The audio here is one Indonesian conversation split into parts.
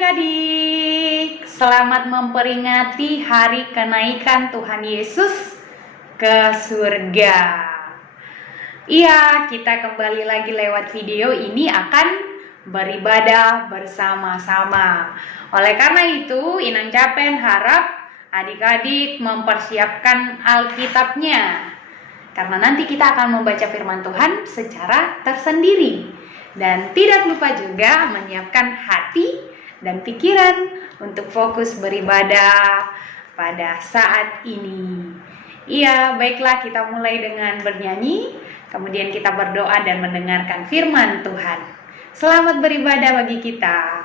adik-adik, selamat memperingati hari kenaikan Tuhan Yesus ke surga. Iya, kita kembali lagi lewat video ini akan beribadah bersama-sama. Oleh karena itu, Inang Capen harap adik-adik mempersiapkan Alkitabnya, karena nanti kita akan membaca firman Tuhan secara tersendiri. Dan tidak lupa juga menyiapkan hati dan pikiran untuk fokus beribadah pada saat ini. Iya, baiklah, kita mulai dengan bernyanyi, kemudian kita berdoa dan mendengarkan firman Tuhan. Selamat beribadah bagi kita.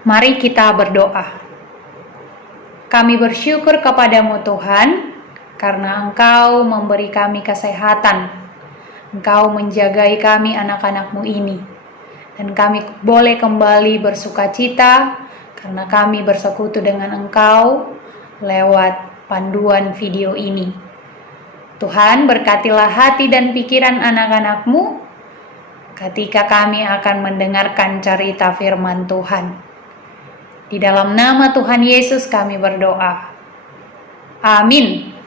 Mari kita berdoa. Kami bersyukur kepadamu Tuhan, karena Engkau memberi kami kesehatan. Engkau menjagai kami anak-anak-Mu ini. Dan kami boleh kembali bersukacita, karena kami bersekutu dengan Engkau lewat panduan video ini. Tuhan, berkatilah hati dan pikiran anak-anak-Mu ketika kami akan mendengarkan cerita firman Tuhan. Di dalam nama Tuhan Yesus kami berdoa. Amin.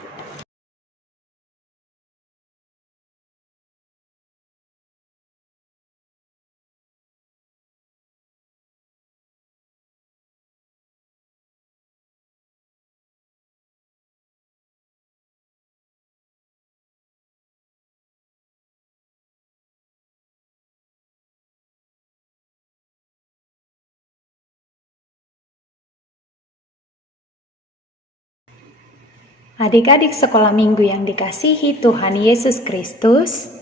Adik-adik sekolah minggu yang dikasihi Tuhan Yesus Kristus,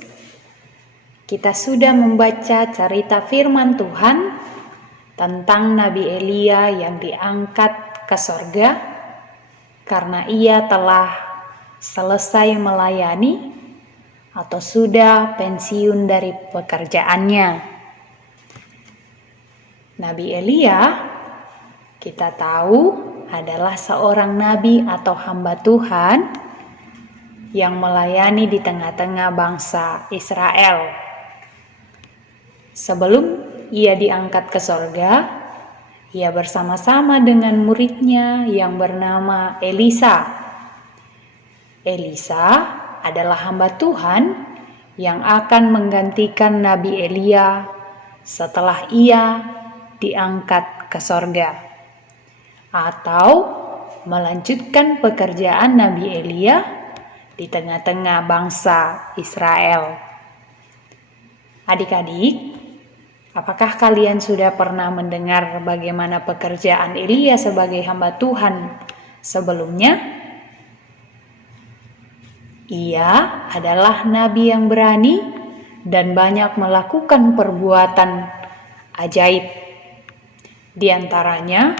kita sudah membaca cerita firman Tuhan tentang Nabi Elia yang diangkat ke sorga karena ia telah selesai melayani atau sudah pensiun dari pekerjaannya. Nabi Elia, kita tahu, adalah seorang nabi atau hamba Tuhan yang melayani di tengah-tengah bangsa Israel. Sebelum ia diangkat ke sorga, ia bersama-sama dengan muridnya yang bernama Elisa. Elisa adalah hamba Tuhan yang akan menggantikan Nabi Elia setelah ia diangkat ke sorga, atau melanjutkan pekerjaan Nabi Elia di tengah-tengah bangsa Israel. Adik-adik, apakah kalian sudah pernah mendengar bagaimana pekerjaan Elia sebagai hamba Tuhan sebelumnya? Ia adalah nabi yang berani dan banyak melakukan perbuatan ajaib. Di antaranya,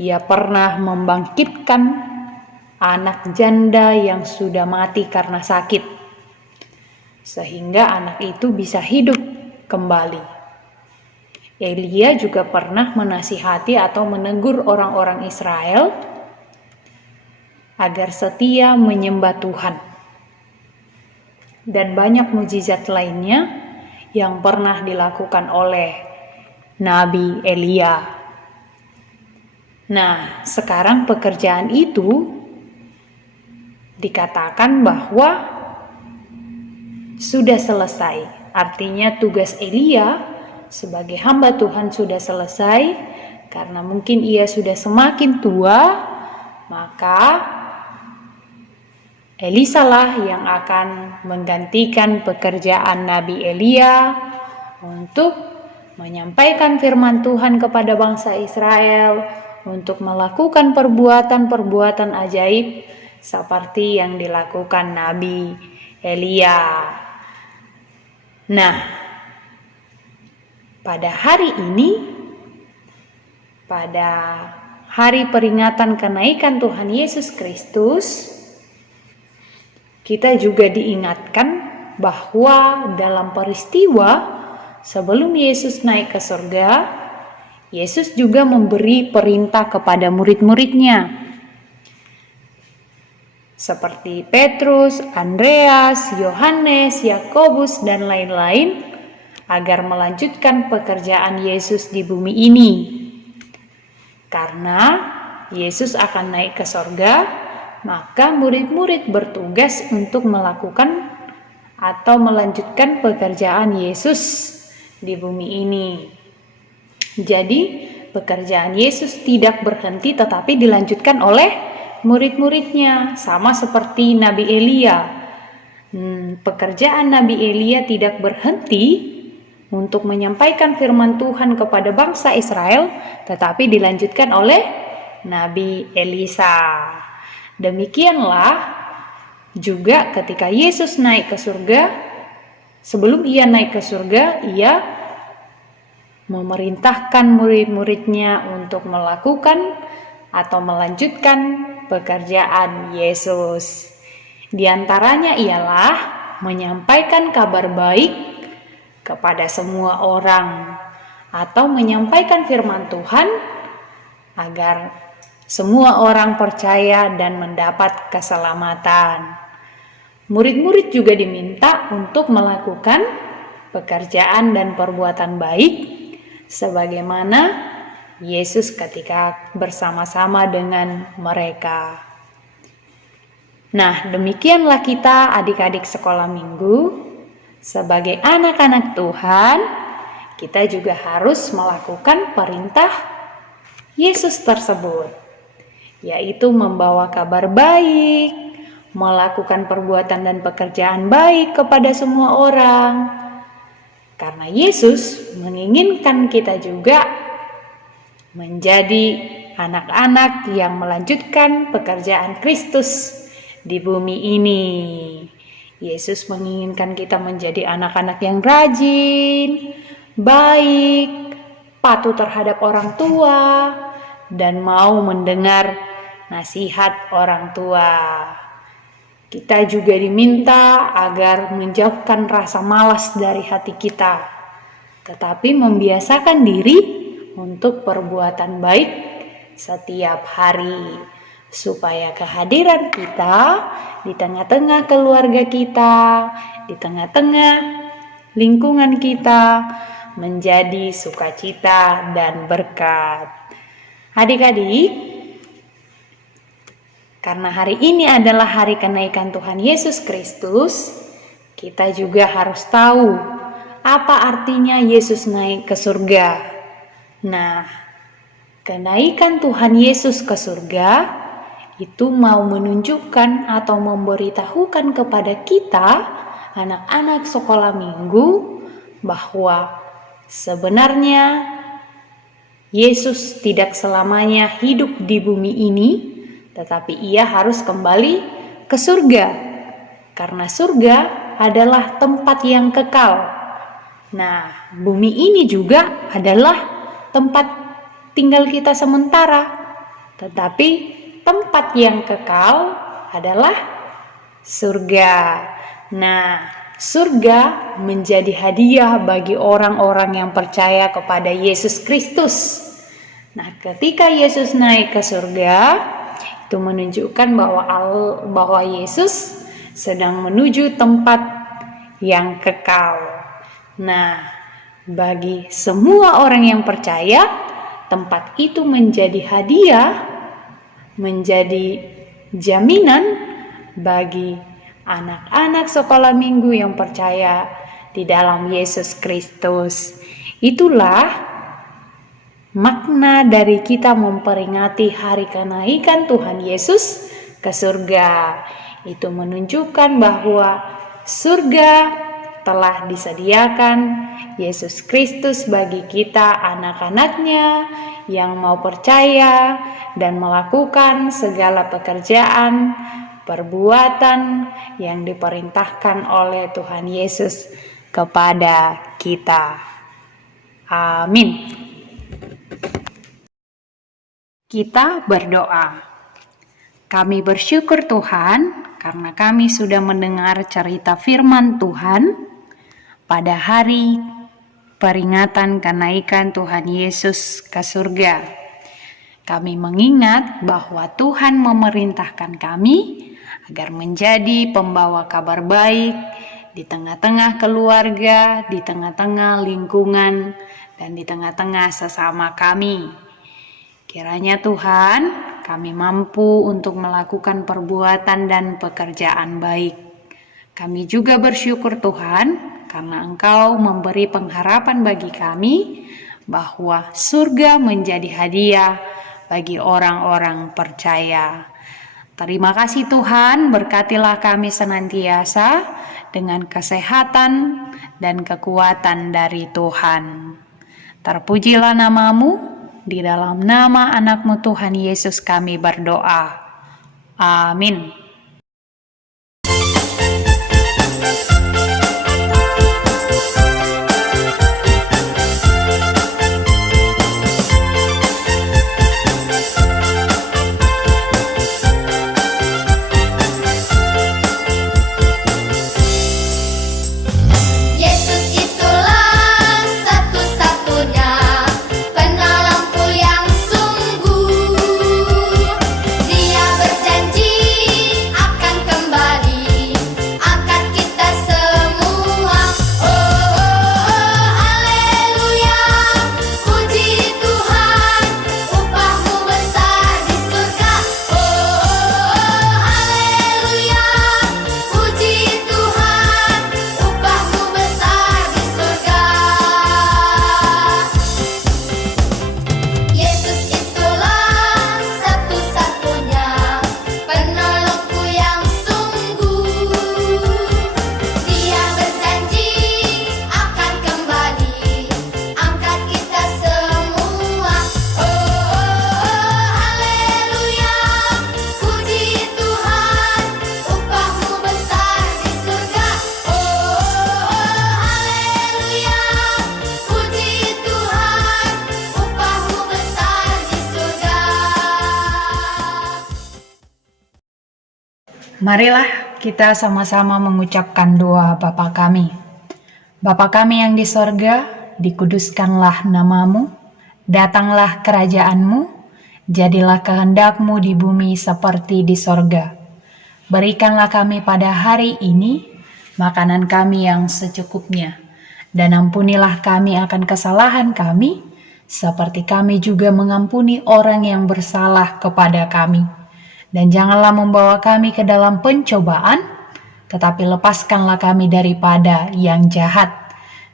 ia pernah membangkitkan anak janda yang sudah mati karena sakit, sehingga anak itu bisa hidup kembali. Elia juga pernah menasihati atau menegur orang-orang Israel agar setia menyembah Tuhan. Dan banyak mukjizat lainnya yang pernah dilakukan oleh Nabi Elia. Nah, sekarang pekerjaan itu dikatakan bahwa sudah selesai. Artinya tugas Elia sebagai hamba Tuhan sudah selesai, karena mungkin ia sudah semakin tua, maka Elisa lah yang akan menggantikan pekerjaan Nabi Elia untuk menyampaikan firman Tuhan kepada bangsa Israel, untuk melakukan perbuatan-perbuatan ajaib seperti yang dilakukan Nabi Elia. Nah, pada hari ini, pada hari peringatan kenaikan Tuhan Yesus Kristus, kita juga diingatkan bahwa dalam peristiwa sebelum Yesus naik ke surga, Yesus juga memberi perintah kepada murid-muridnya, seperti Petrus, Andreas, Yohanes, Yakobus, dan lain-lain, agar melanjutkan pekerjaan Yesus di bumi ini. Karena Yesus akan naik ke surga, maka murid-murid bertugas untuk melakukan atau melanjutkan pekerjaan Yesus di bumi ini. Jadi, pekerjaan Yesus tidak berhenti tetapi dilanjutkan oleh murid-muridnya, sama seperti Nabi Elia. Pekerjaan Nabi Elia tidak berhenti untuk menyampaikan firman Tuhan kepada bangsa Israel, tetapi dilanjutkan oleh Nabi Elisa. Demikianlah juga ketika Yesus naik ke surga, sebelum ia naik ke surga, ia memerintahkan murid-muridnya untuk melakukan atau melanjutkan pekerjaan Yesus. Di antaranya ialah menyampaikan kabar baik kepada semua orang, atau menyampaikan firman Tuhan agar semua orang percaya dan mendapat keselamatan. Murid-murid juga diminta untuk melakukan pekerjaan dan perbuatan baik sebagaimana Yesus ketika bersama-sama dengan mereka. Nah, demikianlah kita adik-adik sekolah minggu, sebagai anak-anak Tuhan, kita juga harus melakukan perintah Yesus tersebut, yaitu membawa kabar baik, melakukan perbuatan dan pekerjaan baik kepada semua orang. Karena Yesus menginginkan kita juga menjadi anak-anak yang melanjutkan pekerjaan Kristus di bumi ini. Yesus menginginkan kita menjadi anak-anak yang rajin, baik, patuh terhadap orang tua, dan mau mendengar nasihat orang tua. Kita juga diminta agar menjauhkan rasa malas dari hati kita, tetapi membiasakan diri untuk perbuatan baik setiap hari, supaya kehadiran kita di tengah-tengah keluarga kita, di tengah-tengah lingkungan kita menjadi sukacita dan berkat. Adik-adik, karena hari ini adalah hari kenaikan Tuhan Yesus Kristus, kita juga harus tahu apa artinya Yesus naik ke surga. Nah, kenaikan Tuhan Yesus ke surga itu mau menunjukkan atau memberitahukan kepada kita, anak-anak sekolah minggu, bahwa sebenarnya Yesus tidak selamanya hidup di bumi ini, tetapi ia harus kembali ke surga, karena surga adalah tempat yang kekal. Nah, bumi ini juga adalah tempat tinggal kita sementara, tetapi tempat yang kekal adalah surga. Nah, surga menjadi hadiah bagi orang-orang yang percaya kepada Yesus Kristus. Nah, ketika Yesus naik ke surga, itu menunjukkan bahwa Yesus sedang menuju tempat yang kekal. Nah, bagi semua orang yang percaya, tempat itu menjadi hadiah, menjadi jaminan bagi anak-anak sekolah minggu yang percaya di dalam Yesus Kristus. Itulah makna dari kita memperingati hari kenaikan Tuhan Yesus ke surga. Itu menunjukkan bahwa surga telah disediakan Yesus Kristus bagi kita anak-anaknya yang mau percaya dan melakukan segala pekerjaan, perbuatan yang diperintahkan oleh Tuhan Yesus kepada kita. Amin. Kita berdoa. Kami bersyukur Tuhan karena kami sudah mendengar cerita firman Tuhan pada hari peringatan kenaikan Tuhan Yesus ke surga. Kami mengingat bahwa Tuhan memerintahkan kami agar menjadi pembawa kabar baik di tengah-tengah keluarga, di tengah-tengah lingkungan, dan di tengah-tengah sesama kami. Kiranya Tuhan, kami mampu untuk melakukan perbuatan dan pekerjaan baik. Kami juga bersyukur Tuhan, karena Engkau memberi pengharapan bagi kami bahwa surga menjadi hadiah bagi orang-orang percaya. Terima kasih Tuhan, berkatilah kami senantiasa dengan kesehatan dan kekuatan dari Tuhan. Terpujilah nama-Mu, di dalam nama anak-Mu Tuhan Yesus kami berdoa. Amin. Marilah kita sama-sama mengucapkan doa Bapa kami. Bapa kami yang di sorga, dikuduskanlah nama-Mu, datanglah kerajaan-Mu, jadilah kehendak-Mu di bumi seperti di sorga. Berikanlah kami pada hari ini makanan kami yang secukupnya, dan ampunilah kami akan kesalahan kami, seperti kami juga mengampuni orang yang bersalah kepada kami. Dan janganlah membawa kami ke dalam pencobaan, tetapi lepaskanlah kami daripada yang jahat.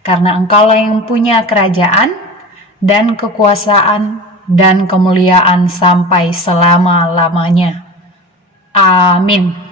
Karena Engkaulah yang punya kerajaan, dan kekuasaan, dan kemuliaan sampai selama-lamanya. Amin.